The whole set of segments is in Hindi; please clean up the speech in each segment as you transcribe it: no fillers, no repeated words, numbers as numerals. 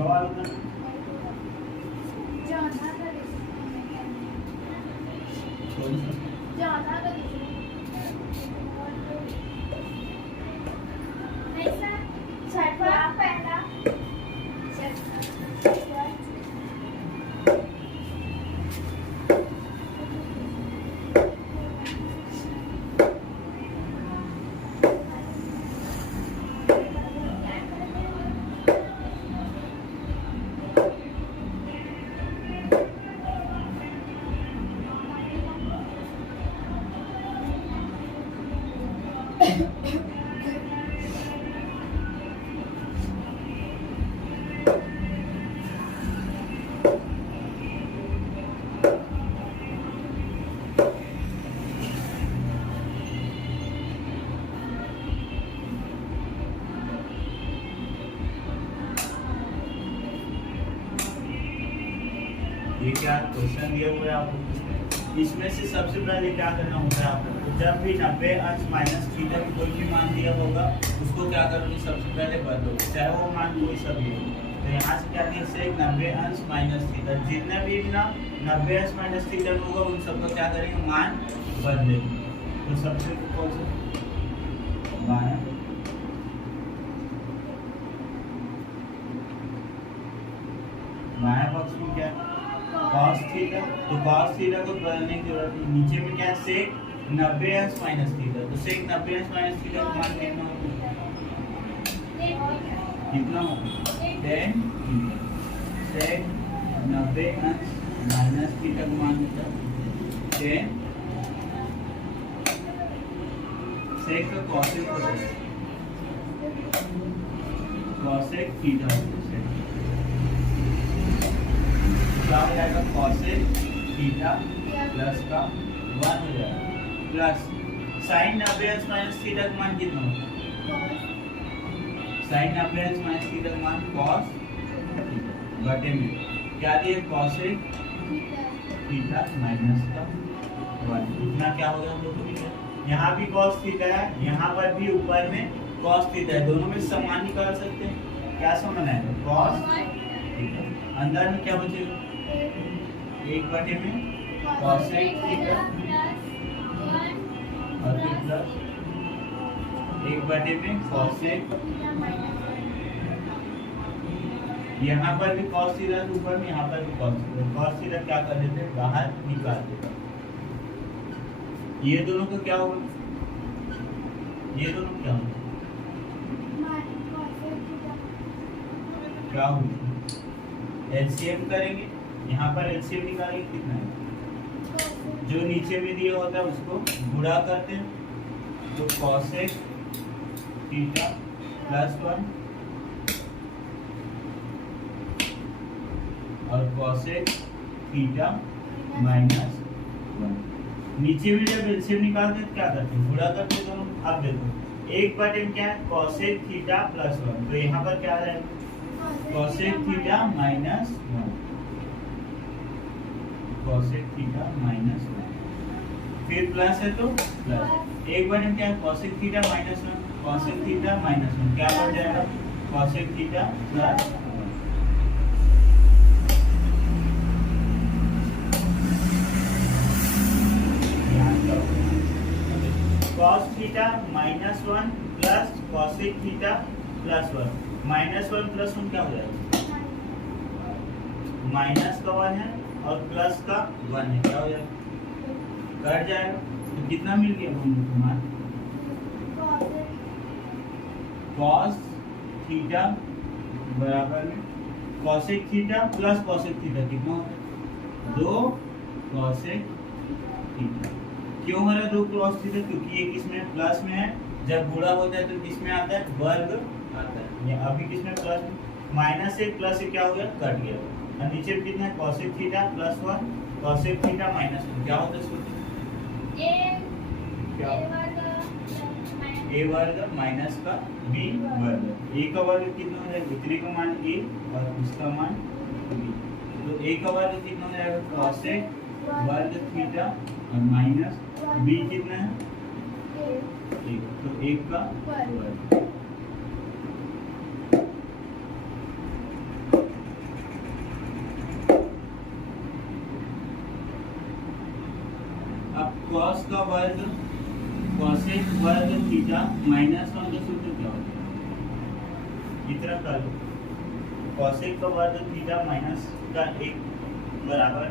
सवाल होता है ये क्या क्वेश्चन दिया हुआ है आपको। इसमें से सबसे पहले क्या करना होता है आपको, जब भी 90 अंश माइनस थीटा की कोई भी मान दिया होगा उसको क्या करोगे, सबसे पहले बदलो, चाहे वो मान कोई सा भी हो। तो यहाँ से क्या लिख सकते, 90 अंश माइनस थीटा, जितने भी ना 90 अंश माइनस थीटा होगा उन सबका क्या करेंगे, मान बदलेंगे। तो सबसे कौन सा बाएं पक्ष में क्या cos थीटा, तो cos थीटा को बदलने की जरूरत नहीं। नीचे में क्या sec 90 अंश माइनस थीटा, तो sec 90 अंश माइनस थीटा का मान कितना होगा, कितना होगा 10 थीटा। sec 90 अंश माइनस थीटा का मान होता है 10, sec का cosec होता है cosec थीटा होता है, क्या हो जाएगा cosec थीटा प्लस का 1 हो जाएगा, प्लस sin 90 अंश माइनस थीटा का मान कितना होगा, sin 90 अंश माइनस थीटा का मान cos बटे में क्या दिए cosec थीटा माइनस का 1, इतना क्या होगा हम लोग को। यहाँ भी cos थीटा है, यहाँ पर भी ऊपर में cos थीटा है, दोनों में समान निकाल सकते हैं। क्या समान आएगा cos थीटा, अंदर में क्या बचेगा, एक बटे में cosec थीटा और फिर प्लस एक बटे में cosec, यहाँ पर भी cos थीटा ऊपर में, यहाँ पर भी cos थीटा क्या कर देते हैं, बाहर निकाल देते। ये दोनों का क्या होगा, ये दोनों क्या होगा, क्या होगा, एलसीएम करेंगे। यहाँ पर एलसीएम निकालेंगे, कितना है, जो नीचे में दिया होता है उसको गुणा करते हैं, तो cosec थीटा प्लस 1 और cosec थीटा माइनस 1। नीचे में जब एलसीएम निकालते हैं क्या करते हैं, गुणा करते हैं दोनों। अब देखो एक बटे में क्या है cosec थीटा प्लस 1, तो यहाँ पर क्या आ जाएगा cosec theta minus 1, cosec theta minus 1, फिर प्लस है तो प्लस, एक बार में क्या है cosec theta minus 1, cosec theta minus 1 क्या बन जाएगा cosec theta plus 1। cos theta minus 1 plus cosec theta plus 1, minus 1 plus 1 क्या हो जाएगा, माइनस का 1 है और प्लस का 1 है, क्या हो जाएगा, कट जाएगा। तो कितना मिल गया मान, cos थीटा बराबर में cosec theta plus cosec theta कितना होता है, 2 cosec थीटा। क्यों हो रहा है 2 cos थीटा, क्योंकि ये किसमें प्लस में है, जब गुणा होता है तो किसमें आता है, वर्ग आता है। ये अभी किसमें प्लस में, माइनस से प्लस से क्या हो गया, कट गया। और नीचे में कितना है cosec theta plus 1 cosec theta minus 1, क्या होता है सोचिए, क्या a वर्ग माइनस का b वर्ग, a का वर्ग कितना हो जाएगा, इतने का मान a और इसका मान b, तो a का वर्ग कितना हो जाएगा cosec वर्ग थीटा और माइनस b कितना है 1, तो 1 का वर्ग। कॉस का वर्ग कॉसेक वर्ग थीटा माइनस 1 का सूत्र क्या होता है? इतना कर लो, कॉसेक का वर्ग थीटा माइनस का 1 बराबर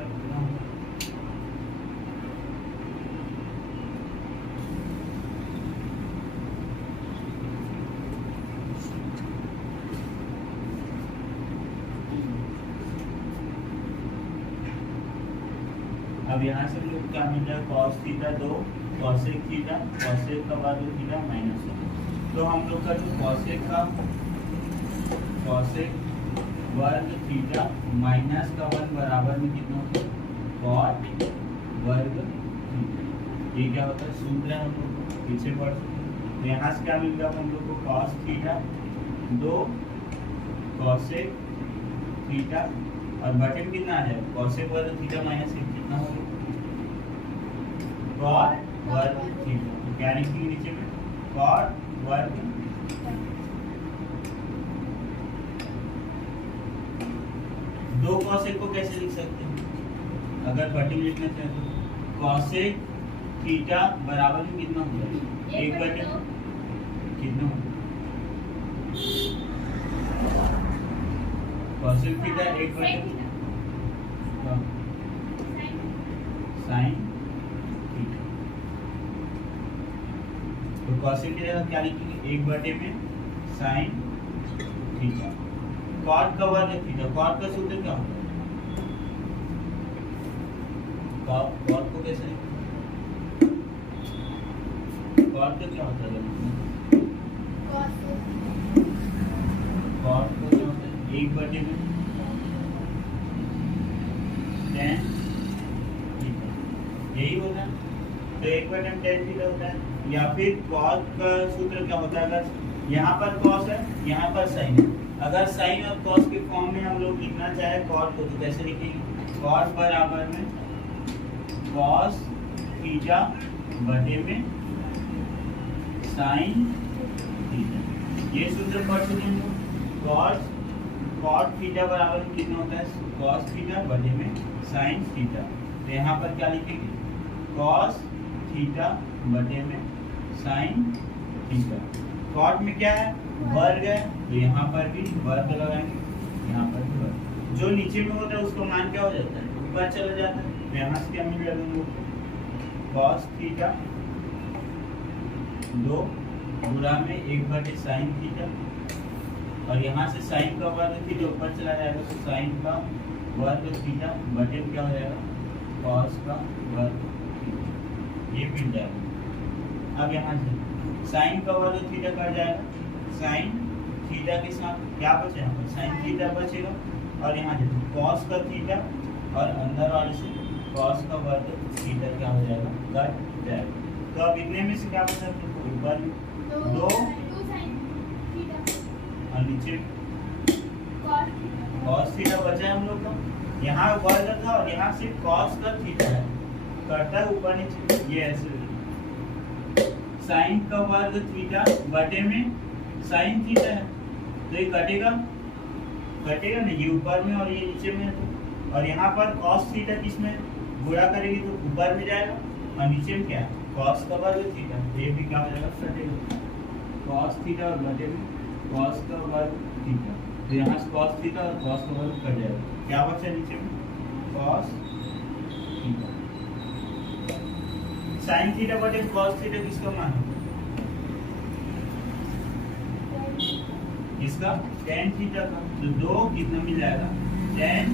अब यहाँ से हम लोग क्या मिल रहा है? Cos theta 2 cosec theta cosec का वर्ग थीटा माइनस 1। तो हम लोग का जो कॉसेक वर्ग थीटा माइनस का 1 बराबर में कितना होता है? कॉट वर्ग थीटा। ये क्या होता है? सूत्र है, हम लोग पीछे पढ़ सकते। तो यहाँ से क्या मिल गया हम लोग को? कॉस थीटा 2 कॉसेक थीटा और बटे में कितना आ जाएगा? कॉसेक वर्ग थीटा माइनस 1 कितना होगा? कॉट वर्ग थीटा। तो क्या लिखेंगे नीचे में? कॉट वर्ग। दो कॉसेक को कैसे लिख सकते हैं? अगर बटे में लिखना चाहे तो कॉसेक थीटा बराबर में कितना हो जाएगा? 1 बटे कितना होगा? कॉसेक थीटा 1 बटे साइन थीटा। तो कॉसेक की जगह क्या लिखेंगे? 1 बटे में साइन थीटा। कॉट का वर्ग थीटा, कॉट का सूत्र क्या होगा? कॉट को कैसे लिखेंगे? कॉट का क्या होता है? कॉट को क्या होता है? 1 बटे में tan थीटा, यही होता है। तो 1 बटे में tan थीटा होता है। या फिर कॉस का सूत्र क्या होता है? अगर यहाँ पर कॉस है, यहाँ पर साइन है, अगर साइन और कॉस के फॉर्म में हम लोग लिखना चाहे कॉट को, तो कैसे लिखेंगे? कॉट बराबर में कॉस थीटा बटे में साइन थीटा। ये सूत्र पढ़ चुके हैं हम लोग। कॉट थीटा बराबर में कितना होता है? कॉस थीटा बटे में साइन थीटा। तो यहाँ पर क्या लिखेंगे? कॉस थीटा बटे में साइन थीटा। कॉट में क्या है? वर्ग है, तो यहाँ पर भी वर्ग लगाएंगे, यहाँ पर भी वर्ग। जो नीचे में होता है उसका मान क्या हो जाता है? ऊपर चला जाता है। तो यहाँ से क्या मिल जाएगा? कॉस थीटा 2 गुणा में 1 बटे साइन थीटा, और यहाँ से साइन का वर्ग थीटा ऊपर चला जाएगा, तो साइन का वर्ग थीटा बटे क्या हो जाएगा? कॉस का वर्ग थीटा। ये मिल जाएगा। अब यहाँ से साइन का वर्ग थीटा कट जाएगा, साइन थीटा के साथ क्या बचे? यहाँ पर साइन थीटा बचेगा, और यहाँ देखो कॉस का थीटा और अंदर वाले से कॉस का वर्ग थीटा क्या हो जाएगा? कट जाएगा। तो अब इतने में से क्या बचा? ऊपर 2 और नीचे कॉस थीटा बचा है हम लोग का। यहाँ वर्ग था और यहाँ से कॉस का थीटा है, करता है ऊपर नीचे। ये ऐसे साइन का वर्ग थीटा बटे में साइन थीटा है, तो ये कटेगा नहीं, ये ऊपर में और ये नीचे में है। और यहाँ पर कॉस थीटा किसमें गुणा करेगी तो ऊपर में जाएगा, और नीचे में क्या है? कॉस का वर्ग थीटा। ये भी क्या हो जाएगा? कटेगा। कॉस थीटा और बटे में कॉस का वर्ग थीटा। तो यहाँ से कॉस थीटा और कॉस का वर्ग कट जाएगा। क्या बचा नीचे में? Cos theta. साइन थीटा बटे कॉस थीटा किसका मान है? इसका tan थीटा का। तो 2 कितना मिल जाएगा? tan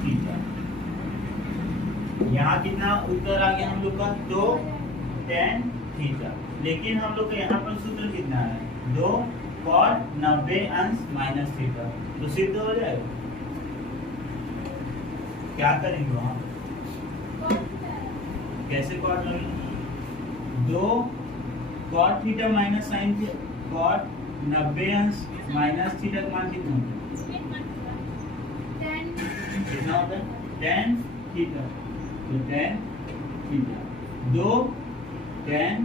theta. यहाँ कितना उत्तर आ गया हम लोग का? 2 tan थीटा। लेकिन हम लोग का यहाँ पर सूत्र कितना है? 2 cot 90 अंश माइनस थीटा। तो सिद्ध हो जाएगा। क्या करेंगे वहाँ? कैसे कॉट लगेगा? 2 cot theta minus sine theta, cot 90 अंश माइनस थीटा का मान कितना होता है? कितना होता है? tan theta. तो tan थीटा 2 tan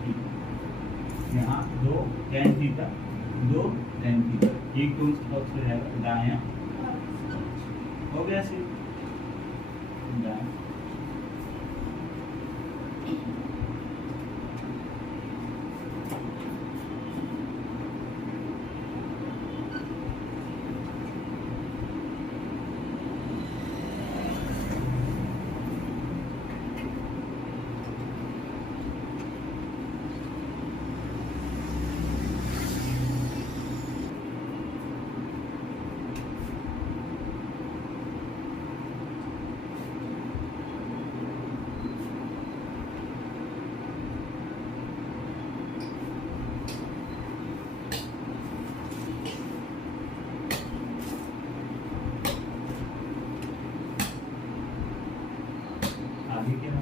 थीटा, यहाँ 2 tan थीटा 2 tan थीटा। एक टूल्स बॉक्स हो जाएगा दायां, हो गया सिर्फ दायां। आगे क्या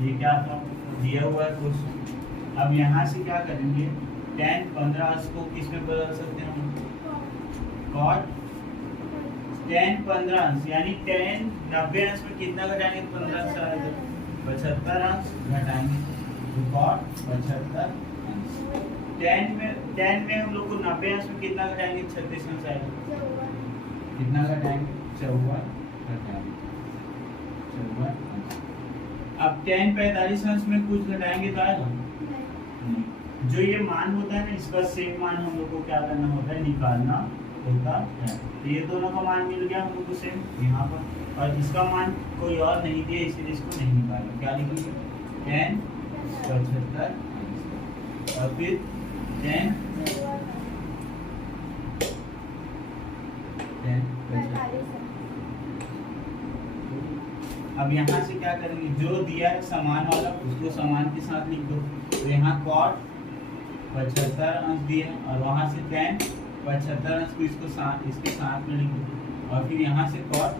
ये क्या था दिया हुआ है क्वेश्चन। अब यहाँ से क्या करेंगे, tan 15 को किस में बदल सकते हैं हम, cot tan 15 यानी tan 90 अंश में कितना घटाएंगे, 15 से आएगा 75 अंश घटाएंगे तो cot 75 अंश। tan में हम लोग को 90 अंश में कितना घटाएंगे, 36 अंश आएगा, कितना घटाएंगे 54 घटाएंगे 54 अंश। अब tan 45 अंश में कुछ घटाएंगे तो आएगा नहीं। जो ये मान होता है ना, इसका सेम मान हम लोग को क्या करना होता है, निकालना होता है। तो ये दोनों का मान मिल गया हम लोग को सेम यहाँ पर, और इसका मान कोई और नहीं दिया इसलिए इसको नहीं निकाला। क्या लिखेंगे, tan 75 और फिर tan 45। अब यहाँ से क्या करेंगे, जो दिया है समान वाला उसको समान के साथ लिख दो। तो यहाँ cot 75 अंश दिए और वहाँ से tan 75 अंश को इसके साथ में लिख दो, और फिर यहाँ से cot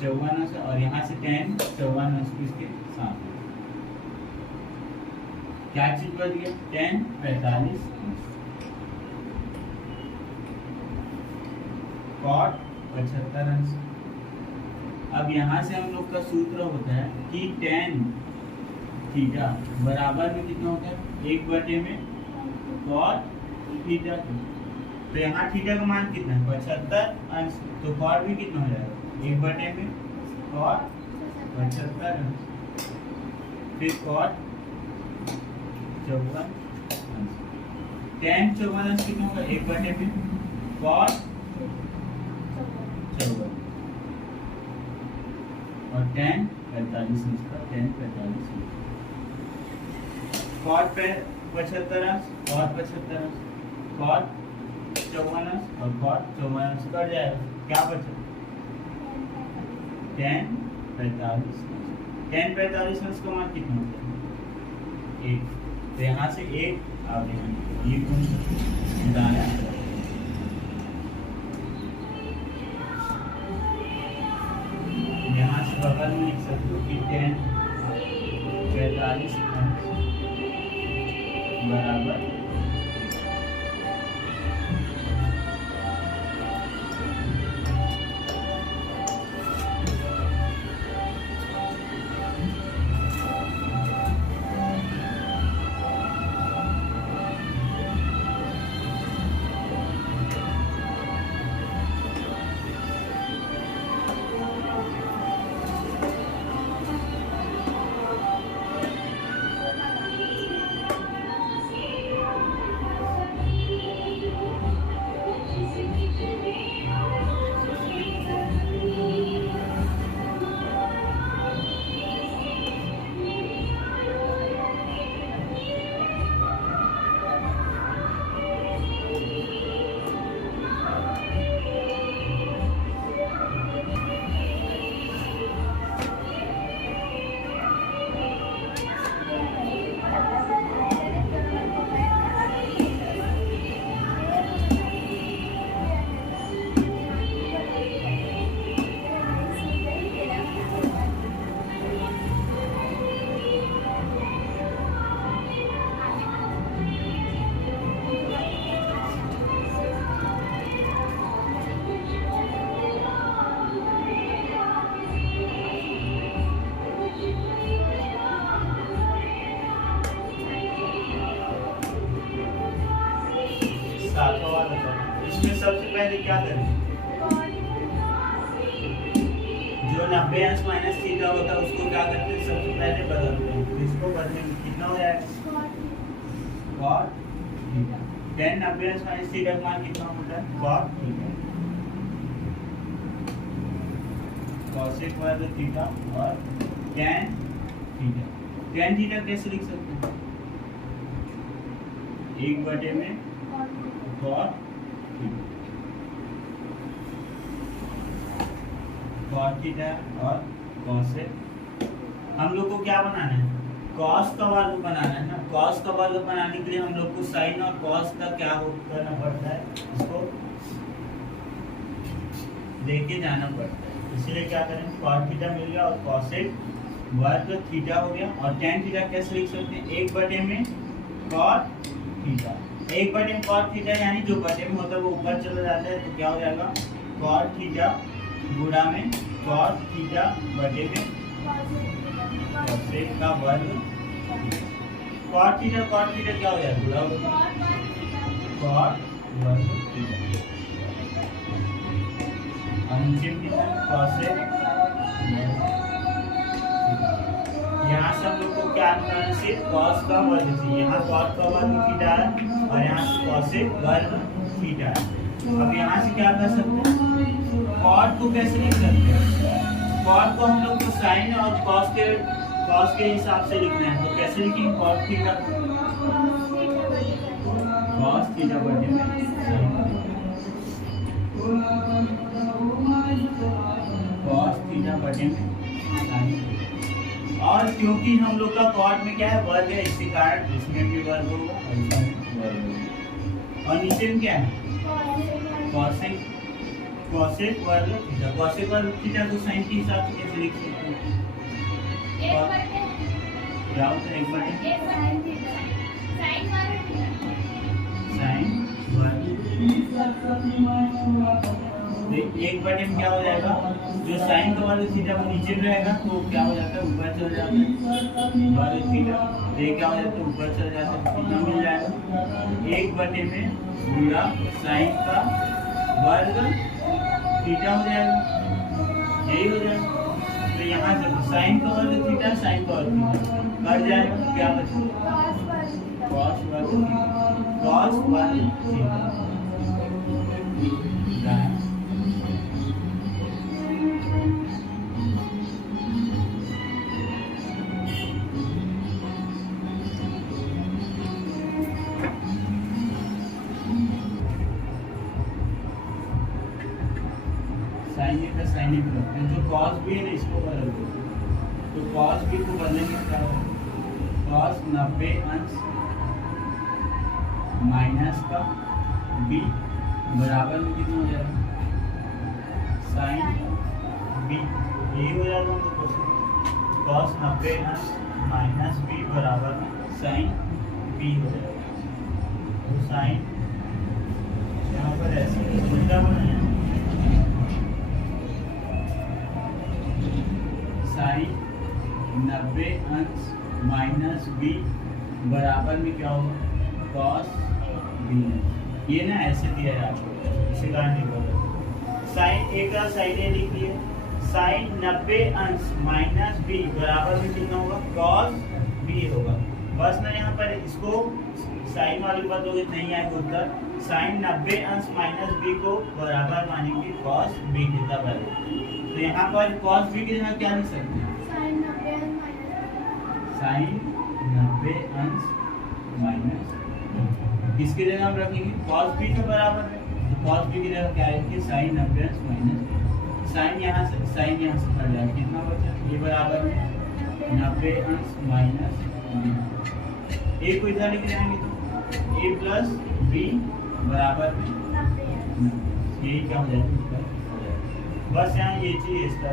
54 अंश और यहाँ से tan 54 अंश को इसके साथ में। क्या चीज बच गया, tan 45 cot 75 अंश। अब यहाँ से हम लोग का सूत्र होता है कि tan थीटा बराबर में कितना होता है, 1 में cot थीटा। तो यहाँ थीटा का मान कितना है, 75 अंश, तो cot भी कितना हो जाएगा, 1 में cot 75 अंश, फिर cot 54 अंश। tan 54 अंश कितना होगा, 1 में cot 54 और tan 45 अंश का tan 45 cot 75 अंश cot 75 अंश cot 54 अंश और cot 54 अंश कट जाएगा, क्या बचा tan 45 अंश। tan 45 अंश का मान कितना होता है, 1। तो यहाँ से 1 आप देखेंगे, ये कौन सा दाया, यहाँ से बगल में लिख सकते हो कि tan 45 अंश बराबर पहले क्या करें, जो 90 अंश माइनस थीटा होता है उसको क्या करते हैं, सबसे पहले बदलते हैं। इसको बदलेंगे कितना हो जाएगा, cot थीटा। 10 90 अंश माइनस थीटा का मान कितना होता है, cot थीटा। cosec वर्ग थीटा और tan थीटा। tan थीटा कैसे लिख सकते हैं, 1/में cot थीटा। cot थीटा और cosec। हम लोग को क्या बनाना है, cos का वर्ग बनाना है ना। cos का वर्ग बनाने के लिए हम लोग को sin और cos का क्या करना पड़ता है, इसको लेके जाना पड़ता है। इसलिए क्या करें, cot थीटा मिल गया और cosec वर्ग थीटा हो गया। और tan थीटा कैसे लिख सकते हैं, 1/में cot थीटा। 1/में cot थीटा यानी जो बटे में होता है वो ऊपर चला जाता है, तो क्या हो जाएगा, cot थीटा गुणा में cot थीटा बटे में cosec का वर्ग। cot थीटा क्या हो जाएगा, गुणा होगा cot वर्ग थीटा। अंतिम कितना, cosec। यहाँ से हम लोग को क्या निकालना है, सिर्फ cos का वर्ग चाहिए। यहाँ cot का वर्ग थीटा है और यहाँ से cosec वर्ग थीटा है। अब यहाँ से क्या कर सकते हैं, cot को कैसे लिख सकते हैं, cot को हम लोग को sin और cos के हिसाब से लिखना है। तो कैसे लिखेंगे, cos थीटा cos थीटा बटे में cos थीटा बटे में sin। और क्योंकि हम लोग का cot में क्या है, वर्ग है, इसी कारण इसमें भी वर्ग होगा और इसमें भी वर्ग होगा। और नीचे में क्या है, cosec वर्ग थीटा। cosec वर्ग थीटा को sin के हिसाब से कैसे लिख सकते हैं, क्या होता है, 1/, sin वर्ग। 1/में क्या हो जाएगा, जो sin का वर्ग थीटा वो नीचे में रहेगा तो क्या हो जाता है, ऊपर चला जाता है वर्ग थीटा। तो ये क्या हो जाता है, ऊपर चला जाता है, कितना मिल जाएगा, 1/में गुणा sin का वर्ग थीटा हो जाएगा, यही हो जाएगा। तो यहाँ से sin का वर्ग थीटा sin का वर्ग थीटा कट जाएगा, क्या बचेगा, cos वर्ग थीटा। sin भी रखते हैं, जो cos भी है ना इसको बदल दो। तो cos भी को बदलेंगे क्या होगा, cos 90 अंश माइनस का b बराबर में कितना हो जाएगा, sin b। यही हो जाएगा हम लोग को, cos 90 अंश माइनस b बराबर में sin b हो जाएगा। तो sin यहाँ पर ऐसे उल्टा बनाया, sin 90 अंश माइनस b बराबर में क्या होगा, cos b। ये ना ऐसे दिया है आपको, इसी कारण नहीं बोला। sin एक का साइन ए लिख लिए, sin 90 अंश माइनस b बराबर में कितना होगा, cos b होगा। बस ना यहाँ पर इसको साइन वाले पद लोगे नहीं आएगा उत्तर। sin 90 अंश माइनस b को बराबर मानेंगे cos b कितना बराबर। तो यहाँ पर cos b की जगह क्या लिख सकते हैं, sin 90 अंश माइनस किसकी जगह हम रखेंगे, cos b के बराबर है। तो cos b की जगह क्या है, sin 90 अंश माइनस sin यहाँ से कट जाएगा, कितना बचा, ये बराबर में 90 अंश माइनस b। a को इधर लिख जाएंगे तो a प्लस b बराबर में 90। यही क्या हो जाएगा, बस यहाँ ये चीज इसका।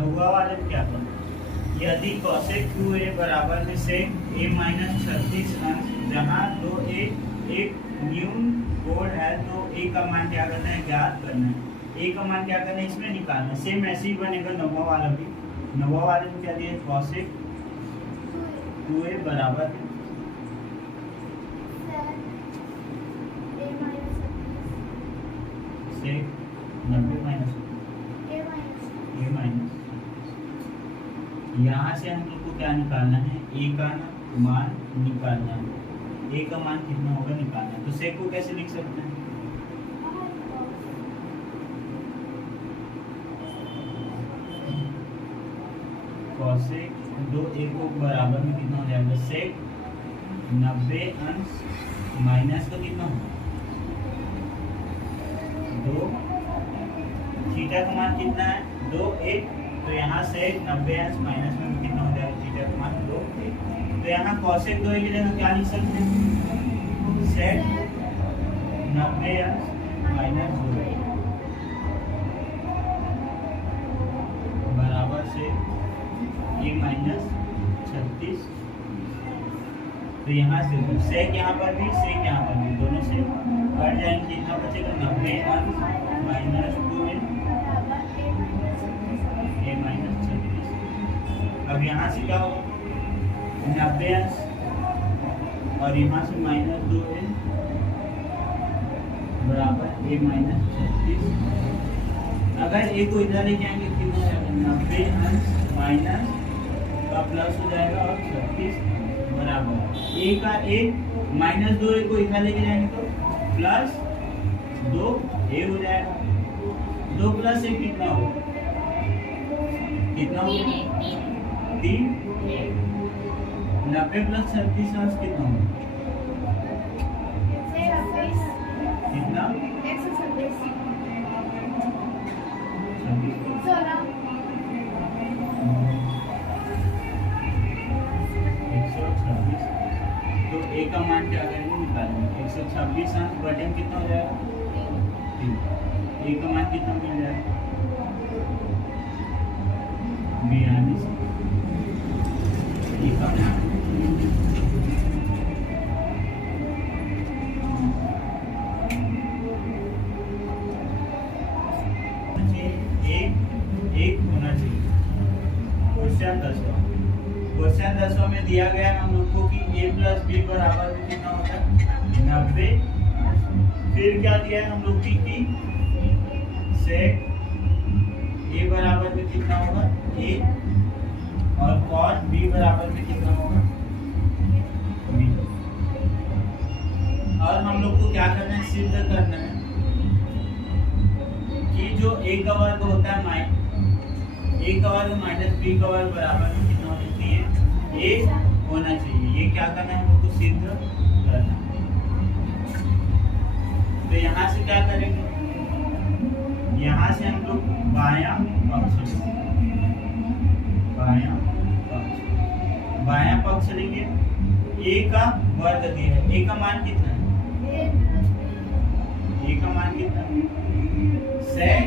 9वां वाले में क्या करें? यदि cosec 2a बराबर में sec a माइनस 36 अंश, जहाँ दो a एक न्यून कोड है तो a का मान क्या करना है? ज्ञात करना है। a का मान क्या करना है? इसमें निकालना है। सेम ऐसे ही बनेगा 9वां वाला भी। 9वां वाले में क्या दिया है? cosec 2a बराबर में sec 90 माइनस a माइनस, यहाँ से हम लोग को क्या निकालना है? a का मान निकालना है। a का मान कितना होगा निकालना है। तो sec को कैसे लिख सकते हैं? cosec 2a को बराबर में कितना हो जाएगा? sec 90 अंश माइनस का कितना होगा? 2 थीटा का मान कितना है? 2a। तो यहाँ से 90 अंश माइनस में कितना हो जाएगा? थीटा का मान 2a। तो यहाँ cosec 2a की जगह क्या लिख सकते हैं? sec 90 अंश माइनस 2a बराबर से a माइनस 36। तो यहाँ से sec यहाँ पर भी sec यहाँ पर भी दोनों से कट जाएंगे। कितना बचेगा? 90 अंश माइनस 2a माइनस 36। अब यहाँ से क्या होगा? 90 अंश और यहाँ से माइनस 2a बराबर a माइनस 36। अगर a को इधर लेके आएंगे कितना हो जाएगा? 90 अंश माइनस का प्लस हो जाएगा और 36 बराबर a का a माइनस 2a को इधर लेके जाएंगे तो प्लस 2a हो जाएगा। 2 प्लस 1 कितना होगा? कितना होगा? 3। 90 प्लस 36 अंश कितना होगा? कितना? 126। तो a का मान क्या करेंगे? निकालेंगे। 126 अंश बटे में कितना हो जाएगा? 3। a का मान कितना मिल जाएगा? 42। a का मान एक होना चाहिए। क्वेश्चन 10वां में दिया गया है हम लोग को कि a प्लस बी बराबर में कितना होता है? 90। फिर क्या दिया है हम लोग की कि sec a बराबर में कितना होगा? a और cos b बराबर में कितना होगा? b। और हम लोग को क्या करना है? सिद्ध करना है कि जो a का वर्ग होता है a का वर्ग माइनस b का वर्ग बराबर में कितना होना चाहिए? a होना चाहिए। ये क्या करना है? हम लोग को सिद्ध करना है। तो यहाँ से क्या करेंगे? यहाँ से हम लोग बायां पक्ष लेंगे। a का वर्ग दिया है। a का मान कितना है? a का मान कितना है? sec।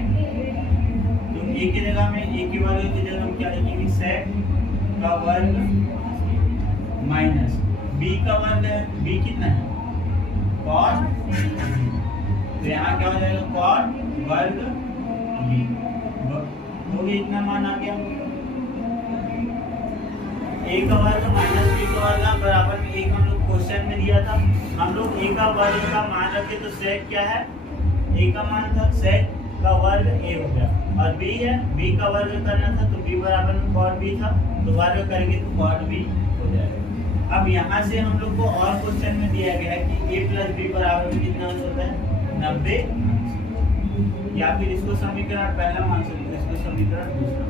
तो a की जगह में a के वर्ग की जगह हम क्या लिखेंगे? sec का वर्ग माइनस b का वर्ग है। b कितना है? cos। तो यहाँ क्या हो जाएगा? cos वर्ग b। तो ये इतना मान आ गया। a का वर्ग माइनस b का वर्ग बराबर में एक हम लोग क्वेश्चन में दिया था। हम लोग a का वर्ग का मान रखे तो sec क्या है? a का मान था sec का वर्ग a हो गया और b है b का वर्ग करना था तो b बराबर में cos b था। तो वर्ग करेंगे तो cos b हो जाएगा। अब यहाँ से हम लोग को और क्वेश्चन में दिया गया है कि a प्लस b बराबर में कितना अंश होता है? 90। या फिर इसको समीकरण पहला मान सकते हैं, इसको समीकरण दूसरा।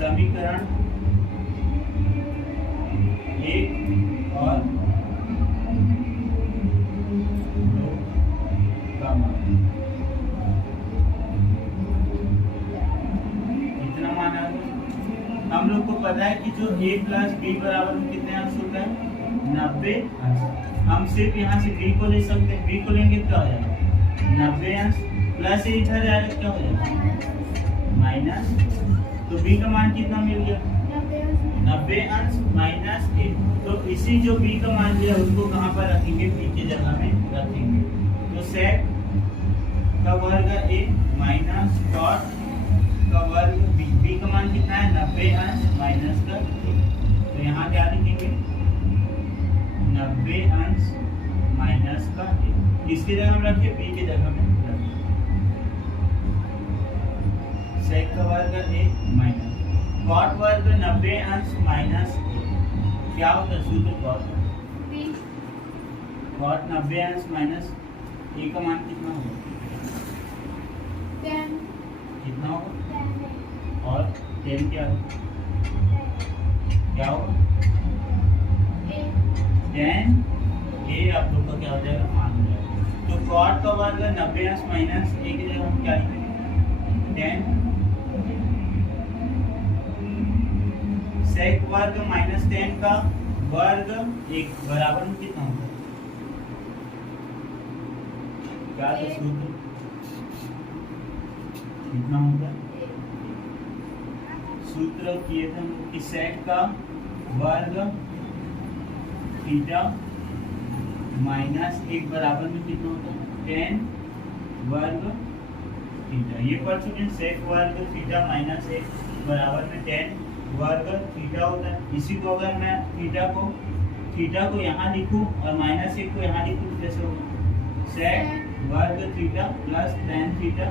समीकरण 1 और 2 का मान कितना मान है? हम लोग को पता है कि जो a प्लस b बराबर में कितने अंश होता है? 90 अंश। हम सिर्फ यहाँ से b को ले सकते हैं। b को लेंगे क्या हो जाएगा? 90 अंश प्लस इधर जाएगा क्या हो जाएगा? माइनस तो b का मान कितना मिल गया? 90 अंश माइनस a। तो इसी जो b का मान लिया उसको कहाँ पर रखेंगे? b की जगह में रखेंगे। तो sec का वर्ग a माइनस cot का वर्ग b। b का मान कितना है? 90 अंश माइनस का a। तो यहाँ क्या लिखेंगे? 90 अंश माइनस का a। किसकी जगह में रखिए? b की जगह में रखिए। sec का वर्ग a माइनस cot वर्ग 90 अंश माइनस a। क्या होता है सूत्र? cot 90 अंश माइनस a का मान कितना होगा? 10। कितना होगा? और 10 क्या होगा? क्या होगा? 10 a आप लोग का क्या हो जाएगा? मान हो जाएगा। तो cot का वर्ग 90 अंश माइनस a की जगह हम क्या लिखेंगे? 10 sec वर्ग माइनस 10 का वर्ग 1 बराबर में कितना होगा? क्या था सूत्र? कितना होगा? सूत्र किए थे हम कि sec का वर्ग थीटा माइनस 1 बराबर में कितना होता है? 10 वर्ग थीटा। ये पढ़ चुके हैं। sec वर्ग थीटा माइनस 1 बराबर में 10 वर्ग थीटा होता है। इसी को अगर मैं थीटा को यहाँ लिखूं और माइनस 1 को यहाँ लिखूं तो कैसे होगा? sec वर्ग theta plus tan theta,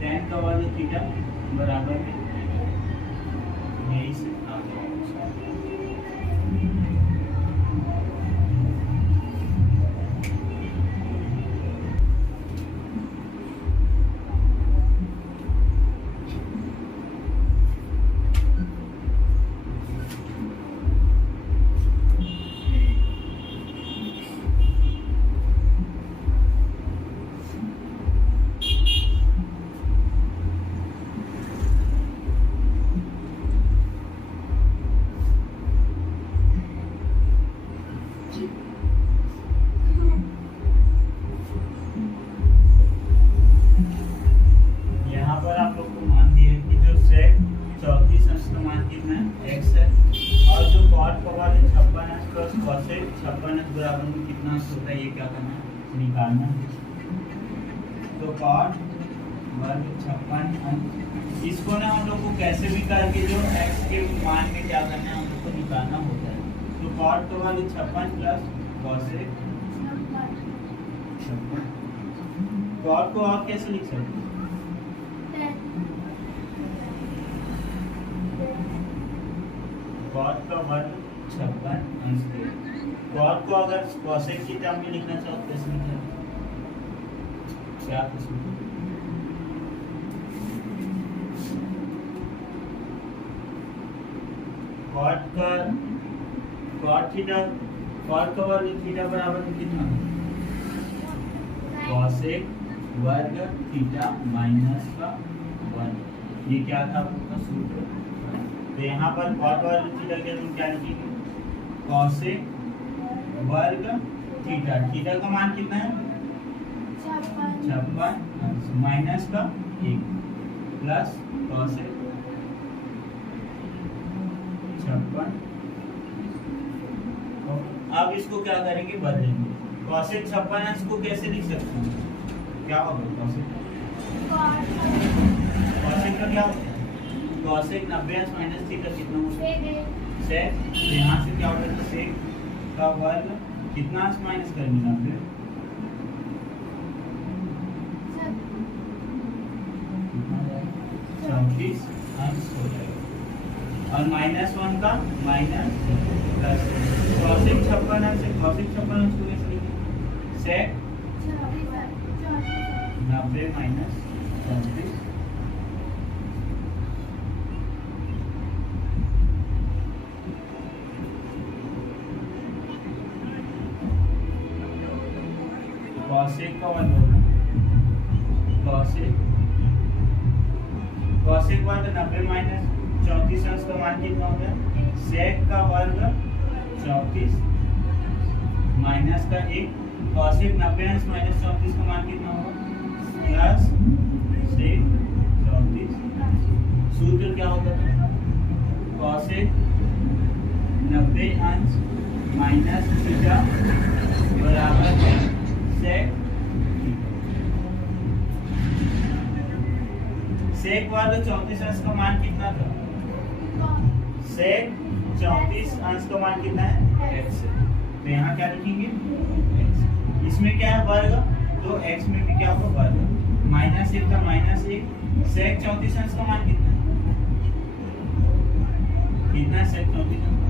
tan का वर्ग थीटा बराबर में यही से होता है। ये क्या करना है? निकालना। तो cot वर्ग 56 इसको ना हम लोग को कैसे भी करके जो x के मान में क्या करना है हम लोग को निकालना होता है। तो cot का वर्ग 56 प्लस cosec 56। cot को आप कैसे लिख सकते हैं? cot का वर्ग 56 अंश cot को अगर cosec की टर्म में लिखना चाहो तो कैसे लिखें? क्या cot का वर्ग थीटा बराबर में कितना? cosec वर्ग थीटा माइनस का 1। ये क्या था आपका सूत्र? तो यहाँ पर cot वर्ग थीटा के हम क्या लिखेंगे? cosec वर्ग थीटा। थीटा का मान कितना है? 56 माइनस का 1 प्लस cosec 56। अब इसको क्या करेंगे? बदलेंगे। cosec 56 को कैसे लिख सकते हैं? क्या होगा cosec का क्या होता है? cosec 90 अंश माइनस थीटा कितना होता है? sec। तो यहाँ से क्या होता है? sec का वर्ग कितना अंश माइनस करेंगे? 90 34 अंश हो जाएगा और -1 का माइनस प्लस cosec 56 अंश से cosec 56 अंश को कैसे लिखेंगे? sec 90 minus 34। cosec का वर्ग होगा cosec वर्ग 90 माइनस 34 अंश का मान कितना होता है? sec का वर्ग 34 माइनस का 1 cosec 90 अंश माइनस 34 का मान कितना होगा? प्लस sec 34 सूत्र क्या होता था? कॉसेक 90 अंश माइनस थीटा बराबर है सेक थीटा। सेक वाले 34 अंश का मान कितना था? सेक 34 अंश का मान कितना है? x। तो यहाँ क्या लिखेंगे? x। इसमें क्या है? वर्ग, तो x में भी क्या होगा? वर्ग। -1 का -1। सेक 34 अंश का मान कितना है? कितना है सेक 34 अंश?